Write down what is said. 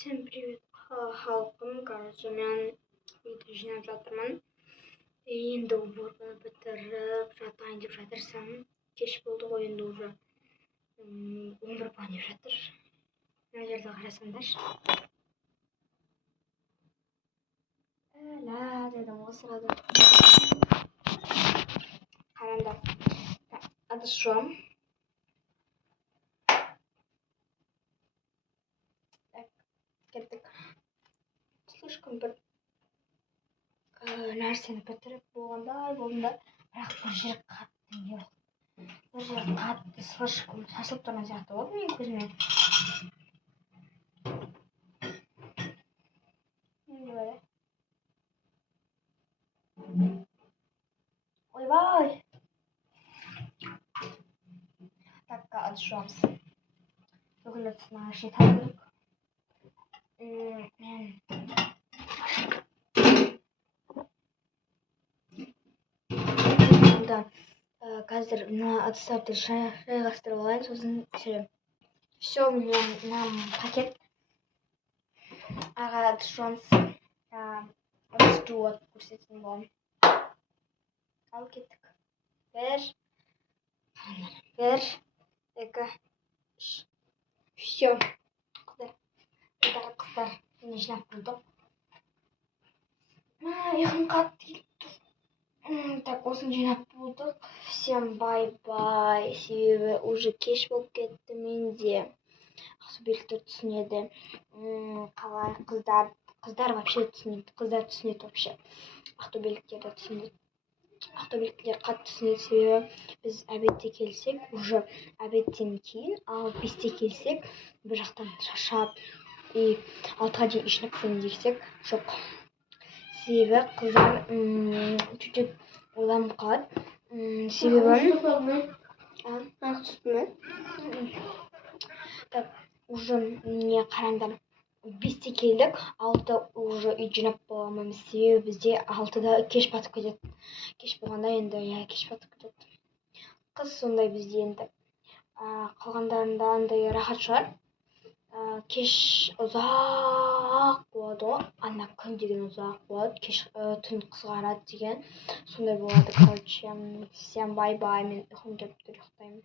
Всем привет, халқым. Короче, мен үйді жинап жатырмын. Енді уборканы бітіріп жатайын деп жатырсам, кеш болды ғой, енді уже 11 болайын деп жатыр. Мына жерде қарасаңдаршы. Ла дедім ғой сырада. Қараңдар. Ыдыс жуам. Кеттік. Слишком бір нәрсені бітіріп болғандай болдым да, бірақ бір жер қатты не болды. Бір жер қатты слишком шашылып тұрған сияқты болды менің көзіме. Не бар? Ойбай! Так, ыдыс жуамыз. Бүкіл ыдысына жита берейік. Қазір мына ыдыстарды жайғастырып алайын, сосын түсіремін. Все, у меня нам пакет. Аға ыдыс жуамыз. Ыдыс жуып көрсететін боламын. Ал кеттік. Бір, екі, үш. Все. Қыздар, мені жинап болдық. Ұйқым қатты келіп тұр. Так, осыны жинап болдық. Всем бай-бай. Себебі уже кеш болып кетті менде. Ақтөбеліктер түсінеді. Қалай қыздар вообще түсінеді. Қыздар түсінеді вообще. Ақтөбеліктер де түсінеді. Ақтөбеліктер қатты түсінеді, себебі біз обедте келсек, уже обедтен кейін, ал 5-те келсек, бір жақтан шаршап, 6-ға дейін ішініп қойын десек, жоқ. Себебі қыздар чуть-чуть ойланып қалады. Себебі так, уже не қараңдар. 5-те келдік, 6-да уже үй жинап боламыз. Себебі бізде 6-да кеш батып кетеді. Кеш болғанда енді кеш батып кетеді. Қыз сондай бізде енді. Қалғандарында андай рахат шығар. Кеш ұзақ болады ғой. Ана күн деген ұзақ болады. Кеш түн қысқарады деген. Сондай болады, короче. Всем бай-бай. Мен ұйқым келіп тұр, ұйықтаймын.